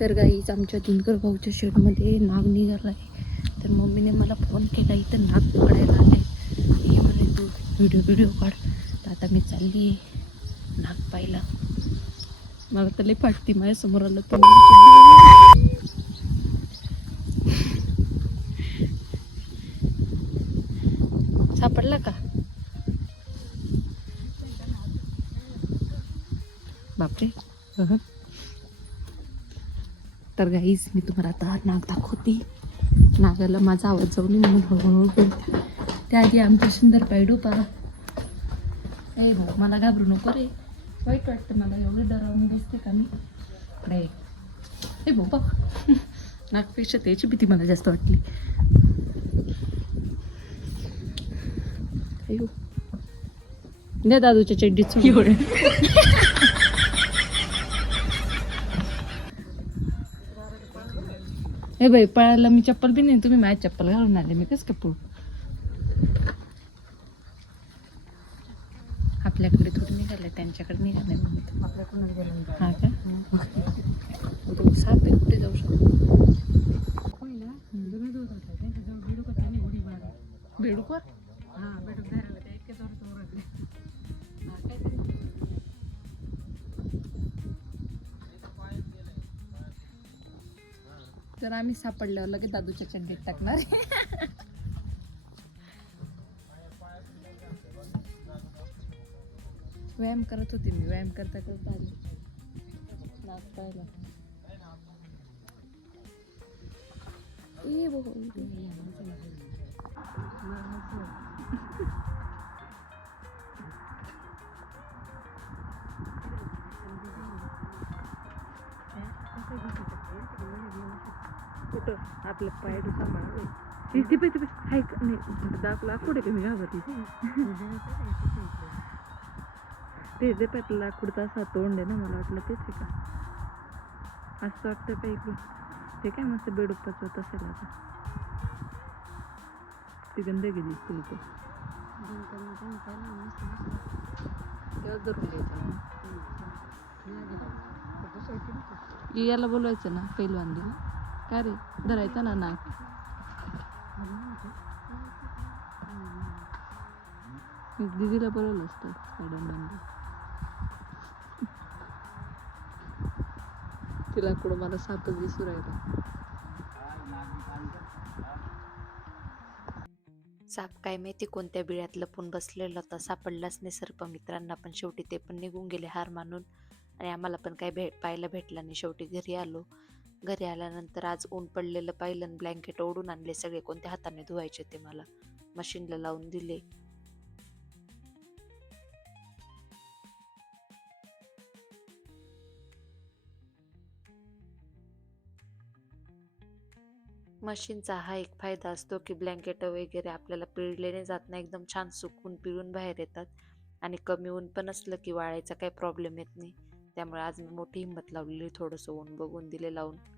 तर गाईच आमच्या दिनकर भाऊच्या शेडमध्ये नाग निघाला आहे. तर मम्मीने मला फोन केला इथं नाग पडायला आले हे म्हणे तू व्हिडिओ व्हिडिओ काढ. तर आता मी चालली नाग पाहिला मला तर लई फाटती माझ्यासमोर आलं तर सापडला का? बापरे. तर गाईज मी तुम्हाला आता नाग दाखवते. नागाला माझा आवाज जाऊन म्हणून हळूहळू बोलते. त्याआधी आमच्या सुंदर पायडू पा ए भाऊ मला घाबरू नको रे. वाईट वाटतं मला एवढं डरावून दिसते का मी? रे ए भाऊ बघ. नागपेक्षा त्याची भीती मला जास्त वाटली. अयो. दादूच्या चड्डीत एवढे. हे बाई पळायला मी चप्पल बी नाही तुम्ही माझी चप्पल घालून आले मी कसं काय पळू? आपल्याकडे थोडी निघाले त्यांच्याकडे निघाले. हा का? तो साप कुठे जाऊ शकतो? तर आम्ही सापडल्यावर लगेच दादूच्या चड्डीत टाकणार. व्यायाम करत होते मी व्यायाम करता करता आली. नाक ए बाबा, कुठं आपलं पाय सांभाळ तिथे पे तिथे हाय का? नाही दाखला कुठे कमी घाबरली. ते जे पाय लाकूडचा असा तोंड आहे ना मला वाटलं तेच आहे का? असं वाटतं का इकडून? ते काय मस्त बेडूक पचवत असेल आता. ती तेव्हा धरून घ्यायचं ना. याला बोलवायचं ना पहिलवान काय रे धरायचा ना नाक. दिदीला बोलवलं असतं साडून बांधून तिला कुठं मला सापच दिसू राहिला. साप काय माहिती कोणत्या बिळ्यात लपून बसलेला होता. सापडलाच नाही सर्पमित्रांना पण शेवटी ते पण निघून गेले हार मानून. आणि आम्हाला पण काही भेट पाहायला भेटला नाही. शेवटी घरी आलो. घरी आल्यानंतर आज ऊन पडलेलं पाहिलं ब्लँकेट ओढून आणले सगळे कोणत्या हाताने धुवायचे ते मला. मशीनला लावून दिले. मशीनचा हा एक फायदा असतो की ब्लँकेट वगैरे आपल्याला पिळलेले जात नाही एकदम छान सुकून पिळून बाहेर येतात. आणि कमी ऊन पण असलं की वाळायचा काही प्रॉब्लेम येत नाही. त्यामुळे आज मी मोठी हिंमत लावलेली थोडंसं ऊन बघून दिले लावून.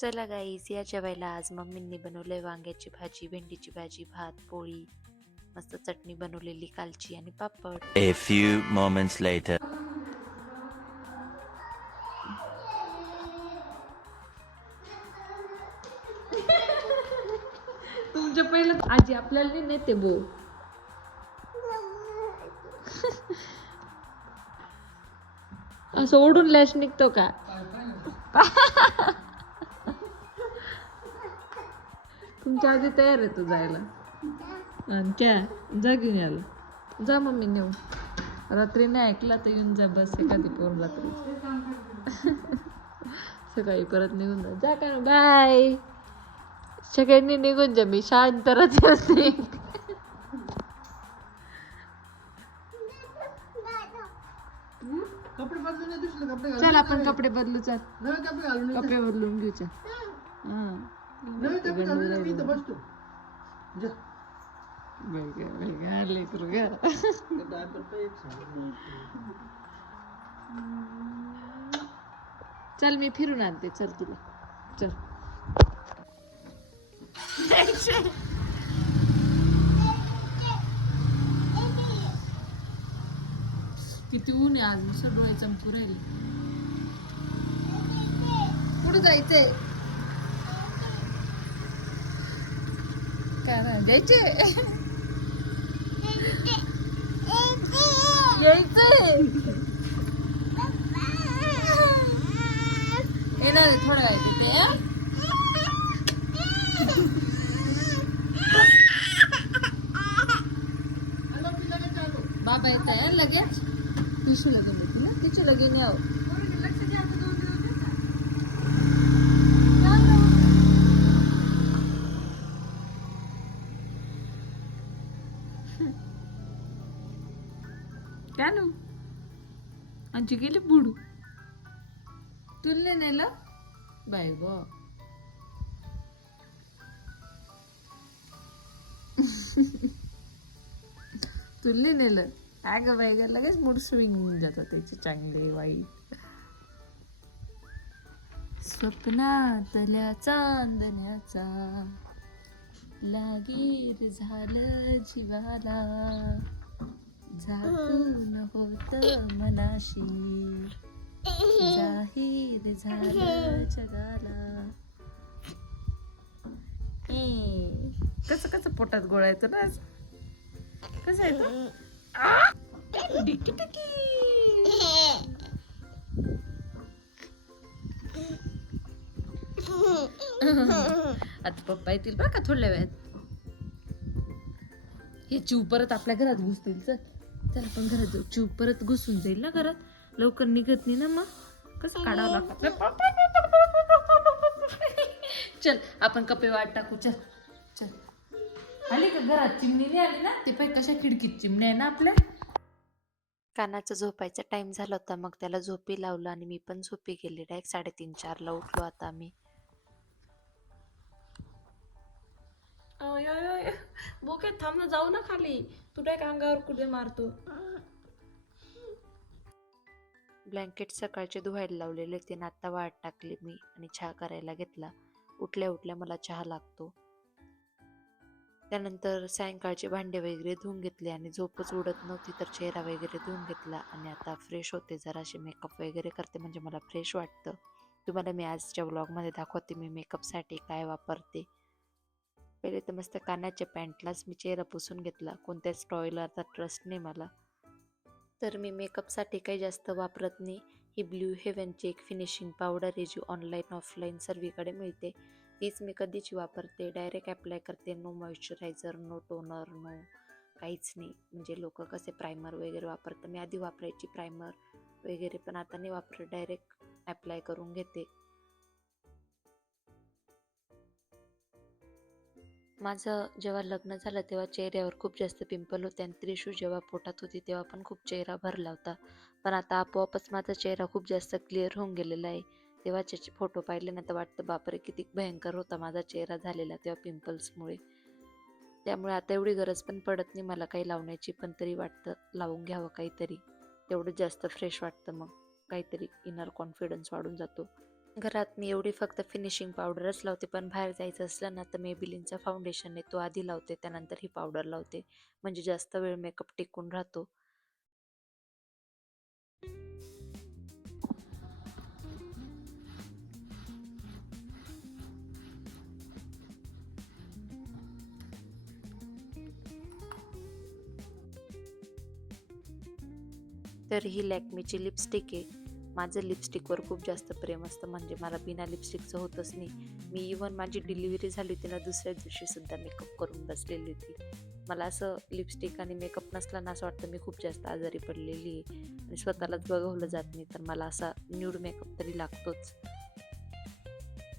चला गाईस या जेवायला आज मम्मींनी बनवलंय वांग्याची भाजी भेंडीची भाजी भात पोळी मस्त चटणी बनवलेली कालची आणि पापड. A few moments later. तुमच्या पहिलं आजी आपल्याला नाही नेते बो. असं ओढून लॅश निघतो का? तुमच्या आधी तयार आहे तू जायला. आणि क्या जा घेऊन यायला. जा मम्मी नेऊ रात्री नाही ऐकला तर येऊन जा बस एखादी पोर रात्री. सकाळी परत निघून जा. जा का बाय. सगळ्यांनी निघून जा मी शांत घाल चल आपण कपडे बदलू चल. कपडे बदलून घेऊ चल. हा. मी इथं बसतो. जा. लेकरू एक चल मी फिरून आणते. चल तुला. चल. किती ऊन आहे आज. नुसतं डोळे चमकू राहिले. कुठं जायचंय? येणार थोडं तिथे हं? बाबा येत आहे लगेच? टिशू लगेन येते ना टिशू लगेन याव आजी गेली बुडू. तुला नेलं बाय ग. तुला नेलं काय ग बाई ग लगेच मूड स्विंग होऊन जातात त्याचे चांगले वाईट. स्वप्नातल्या चांदण्याचा लागीर झालं जीवाला. झाकून होत मनाशी. जाहीर झाला जगाला. ए, कसं कसं पोटात गोळायचं ना कस कसं आहे डिकी डिकी. आता पप्पा येतील बरं का थोड्या वेळात? हे चिव परत आपल्या घरात घुसतील चल चल आपण घरात जाऊ. चिव परत घुसून जाईल ना घरात. लवकर निघत नाही ना मग. कसं काढावं लागतं? चल आपण कपे वाट टाकू. चल चल. आली का घरात? चिमणी नाही आली ना? ते पाय कशा खिडकीत चिमण्या आहे ना आपल्या? कानाचा झोपायचा टाइम झाला होता मग त्याला झोपी लावलं आणि मी पण झोपी गेले. डायरेक्ट साडेतीन चारला उठलो आता आम्ही. ओय, ओय, बोके थांब ना जाऊ ना खाली. तू काय अंगावर कुठे मारतो ब्लँकेट सकाळचे धुवायला लावलेले ते आत्ता वाट टाकली मी आणि चहा करायला घेतला. उठल्या उठल्या मला चहा लागतो. त्यानंतर सायंकाळचे भांडे वगैरे धुवून घेतले आणि झोपच उडत नव्हती तर चेहरा वगैरे धुवून घेतला आणि आता फ्रेश होते जराशी मेकअप वगैरे करते म्हणजे मला फ्रेश वाटतं. तुम्हाला मी आजच्या व्लॉगमध्ये दाखवते मी मेकअपसाठी काय वापरते. पहिले तर मस्त कानाच्या पॅन्टलाच मी चेहरा पुसून घेतला. कोणत्याच टॉयलरचा ट्रस्ट नाही मला. तर मी मेकअपसाठी काही जास्त वापरत नाही. ही ब्ल्यू हेवनची एक फिनिशिंग पावडर आहे जी ऑनलाईन ऑफलाईन सर्वीकडे मिळते. तीच मी कधीची वापरते. डायरेक्ट अप्लाय करते. No moisturiser no toner no काहीच नाही. म्हणजे लोक कसे प्रायमर वगैरे वापरतात. मी आधी वापरायची प्रायमर वगैरे पण आता नाही वापरत. डायरेक्ट अप्लाय करून घेते. माझं जेव्हा लग्न झालं तेव्हा चेहऱ्यावर खूप जास्त पिंपल होते आणि त्रिशू जेव्हा पोटात होती तेव्हा पण खूप चेहरा भरला होता. पण आता आपोआपच माझा चेहरा खूप जास्त क्लिअर होऊन गेलेला आहे. तेव्हाचे फोटो पाहिले ना तर वाटतं बापरे किती भयंकर होता माझा चेहरा झालेला तेव्हा पिंपल्समुळे. त्यामुळे आता एवढी गरज पण पडत नाही मला काही लावण्याची पण तरी वाटतं लावून घ्यावं काहीतरी. तेवढं जास्त फ्रेश वाटतं मग. काहीतरी इनर कॉन्फिडन्स वाढून जातो. घरात मी एवढी फक्त फिनिशिंग पावडरच लावते पण बाहेर जायचं असलं ना तर मेबिलिनचा फाउंडेशन आहे तो आधी लावते त्यानंतर ही पावडर लावते. म्हणजे जास्त वेळ मेकअप टिकून राहतो. तर ही लॅकमीची लिपस्टिक आहे. माझं लिपस्टिकवर खूप जास्त प्रेम असतं. म्हणजे मला बिना लिपस्टिकचं होतच नाही. मी इवन माझी डिलिव्हरी झाली होती ना दुसऱ्या दिवशीसुद्धा मेकअप करून बसलेली होती. मला असं लिपस्टिक आणि मेकअप नसला ना असं वाटतं मी खूप जास्त आजारी पडलेली आहे. आणि स्वतःलाच बघवलं जात नाही तर मला असा न्यूड मेकअप तरी लागतोच.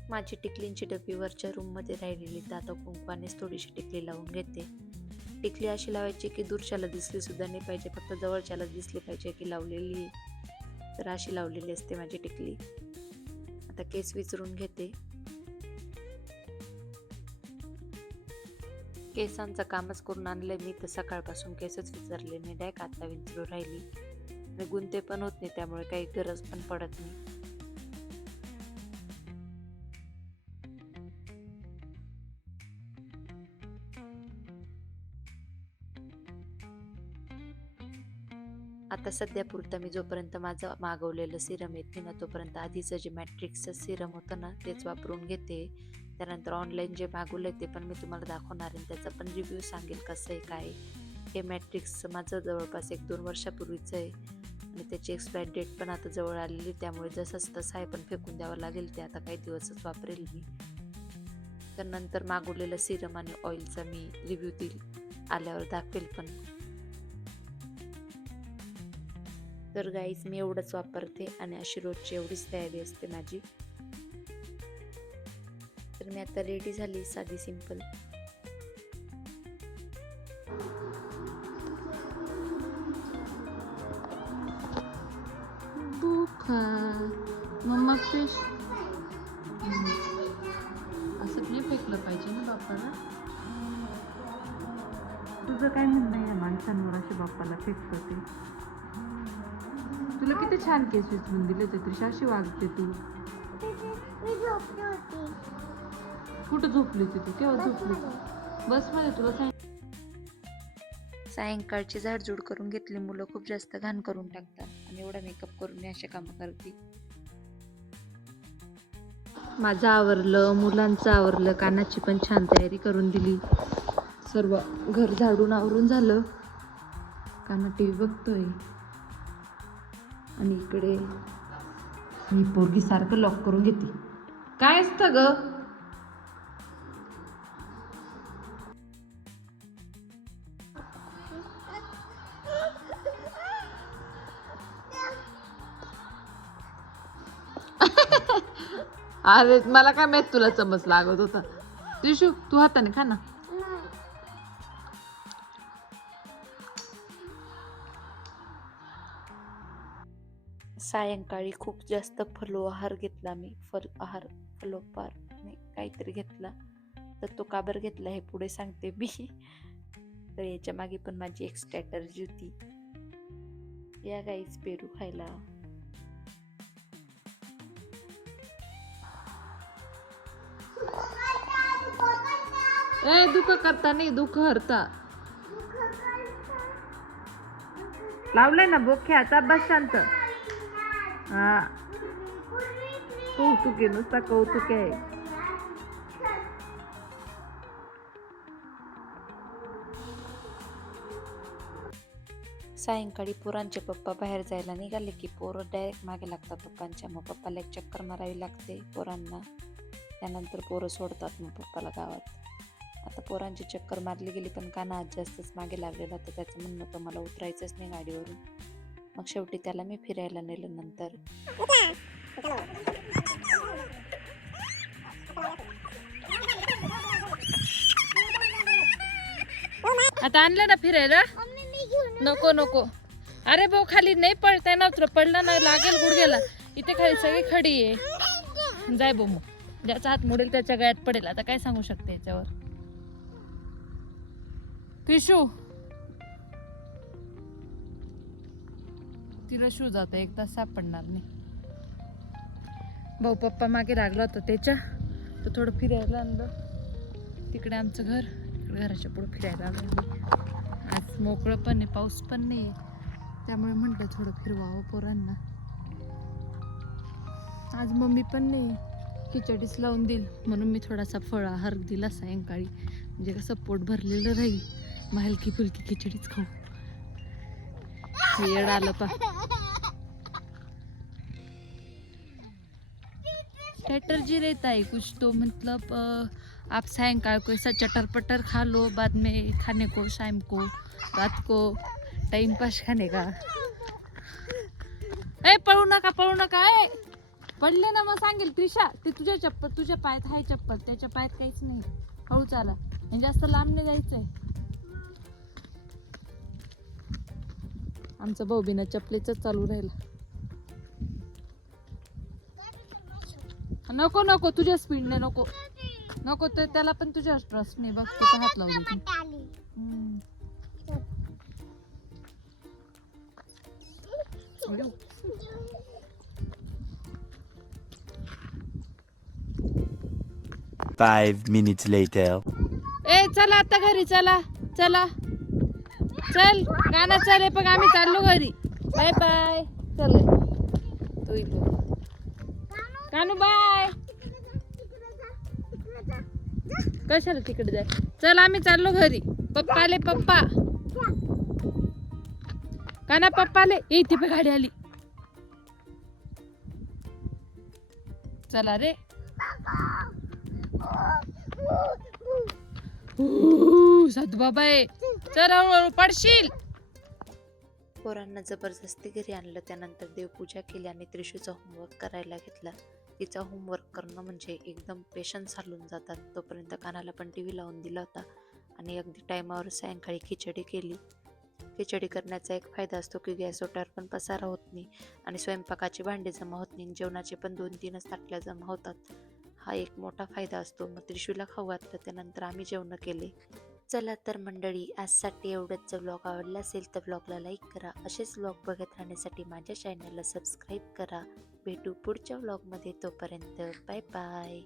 माझी टिकलींची डबी वरच्या रूममध्ये राहिलेली तर आता कुंकवानेच थोडीशी टिकली लावून घेते. टिकली अशी लावायची की दूरच्याला दिसली सुद्धा नाही पाहिजे. फक्त जवळच्याला दिसली पाहिजे की लावलेली आहे. तर अशी लावलेली असते माझी टिकली. आता केस विचरून घेते. केसांचं कामच करून आणलंय मी तर सकाळपासून केसच विचारले नाही. डायक आता विचारू राहिली. आणि गुंते पण होत नाही त्यामुळे काही गरज पण पडत नाही. आता आता सध्या पुरतं मी जोपर्यंत माझं मागवलेलं सिरम येत नाही ना तोपर्यंत आधीचं जे मॅट्रिक्सचं सिरम होतं ना तेच वापरून घेते. त्यानंतर ऑनलाईन जे मागवलं ते पण मी तुम्हाला दाखवणार आहे त्याचा पण रिव्ह्यू सांगेल कसं आहे काय आहे. हे मॅट्रिक्सचं माझं जवळपास एक दोन वर्षापूर्वीचं आहे आणि त्याची एक्सपायरी डेट पण आता जवळ आलेली त्यामुळे जसंच तसं आहे पण फेकून द्यावं लागेल ते आता काही दिवसच वापरेल मी. तर नंतर मागवलेलं सिरम आणि ऑइलचा मी रिव्ह्यू देईल आल्यावर दाखवेल पण. तर गाईज मी एवढंच वापरते आणि अशी रोजची एवढीच तयारी असते माझी. तर मी आता रेडी झाली साधी सिंपल मम्मा फिश असं नाही फेकलं पाहिजे ना बाप्पाला. तुझं काय म्हणणं आहे माणसांवर असे बाप्पाला फेकत होते? तुला किती छान केस विचवून दिले ते त्रिशा. अशी वागते तू. कुठं झोपली होती तू? केव्हा झोपली बसमध्ये तुला सांग सायंकाळची झाडझूड करून घेतली मुलं खूप जास्त घाण करून टाकतात. आणि एवढा मेकअप करून मी असे कामं करते. माझं आवरलं मुलांचं आवरलं कानाची पण छान तयारी करून दिली. सर्व घर झाडून आवरून झालं. काना टी व्ही बघतोय. आणि इकडे मी पोरगी सारखं लॉक करून घेते. काय असतं ग? अरे मला काय माहीत तुला चमच लागत होता. त्रिशू तू हाताने खा ना. सायंकाळी खूप जास्त फलो आहार घेतला मी. फल आहार फलोपार नाही काहीतरी घेतला. तर तो काबर घेतला हे पुढे सांगते मी. तर याच्या मागे पण माझी एक स्ट्रॅटर्जी होती. या गाईच पेरू खायला. ए दुःख करता नाही दुःख हरता. लावलंय ना बोख्या आता बस शांत. हा. कौतुक आहे नुसता कौतुक आहे. सायंकाळी पोरांचे पप्पा बाहेर जायला निघाले की पोरं डायरेक्ट मागे लागतात. पप्पांच्या मग पप्पाला एक चक्कर मारावी लागते पोरांना. त्यानंतर पोरं सोडतात मग पप्पाला गावात. आता पोरांची चक्कर मारली गेली पण काना आज जास्तच मागे लागलेला तर त्याचं म्हणणं होतं मला उतरायचंच नाही गाडीवरून. मग शेवटी त्याला मी फिरायला नेलं नंतर. आता आणलं ना फिरायला? नको नको. अरे भाऊ खाली नाही पडताय ना तुला. पडला ना लागेल गुडघ्याला. इथे खाली सगळी खडी आहे. जाय बो मग. ज्याचा हात मोडेल त्याच्या गळ्यात पडेल. आता काय सांगू शकते याच्यावर? पिशू तिला शू आता एक तास सापडणार नाही. भाऊ पप्पा मागे लागला होता त्याच्या तर थोडं फिरायला आणलं. तिकडे आमचं घर इकडे घराच्या पुढे फिरायला आलं आज मोकळं पण आहे पाऊस पण नाही त्यामुळे म्हटलं थोडं फिरवावं पोरांना. आज मम्मी पण नाही. खिचडीच लावून देईल. म्हणून मी थोडासा फळ आहार दिला सायंकाळी. म्हणजे कसं पोट भरलेलं राहील. मग हलकी फुलकी खिचडीच खाऊ. येड आलं पा. स्ट्रैटर्जी रहता है कुछ तो मतलब आप सायंकाल को ऐसा चटर पटर खा लो बाद में खाने को शाम को रात को टाइम पास खाने का। ए पळू नका पळू नका ए! पडले ना मग सांगेल त्रिशा ते तुझ्या चप्पल तुझ्या पायात हाय चप्पल त्याच्या पायात काहीच नाही. हळू चाला आणि जास्त लांब नाही जायचंय. आमचं भाऊ बिना चपलेच चालू राहिला. नको नको तुझ्या स्पीडने नको नको तर त्याला पण तुझ्या ट्रस्ट नाही बघ तुझा हात. अयो. Five minutes later. ए चला आता घरी चला चला चल गाणं चल बघ आम्ही चाललो घरी बाय बाय चल तू इथं कानू बाय. कशाला तिकडे जाय? चल आम्ही चाललो घरी. पप्पा आले पप्पा. काना पप्पा आले ए इथे गाडी आली. चला रे. साधू बाबा आहे चल हळूहळू पडशील. पोरांना जबरदस्ती घरी आणलं त्यानंतर देवपूजा केली आणि त्रिशूचा होमवर्क करायला घेतला. तिचा होमवर्क करणं म्हणजे एकदम पेशन्स हलून जातात तोपर्यंत कानाला पण टी व्ही लावून दिला होता. आणि अगदी टायमावर सायंकाळी खिचडी केली. खिचडी करण्याचा एक फायदा असतो की गॅस ओटावर पण पसारा होत नाही आणि स्वयंपाकाची भांडी जमा होत नाही आणि जेवणाचे पण दोन तीनच ताटल्या जमा होतात. हा एक मोठा फायदा असतो. मग त्रिशूला खाऊ घातलं त्यानंतर आम्ही जेवणं केले. चला तर मंडळी आजसाठी एवढंच जर ब्लॉग आवडला असेल तर ब्लॉगला लाईक करा. असेच ब्लॉग बघत राहण्यासाठी माझ्या चॅनलला सबस्क्राईब करा. भेटू पुढच्या व्लॉगमध्ये तोपर्यंत बाय बाय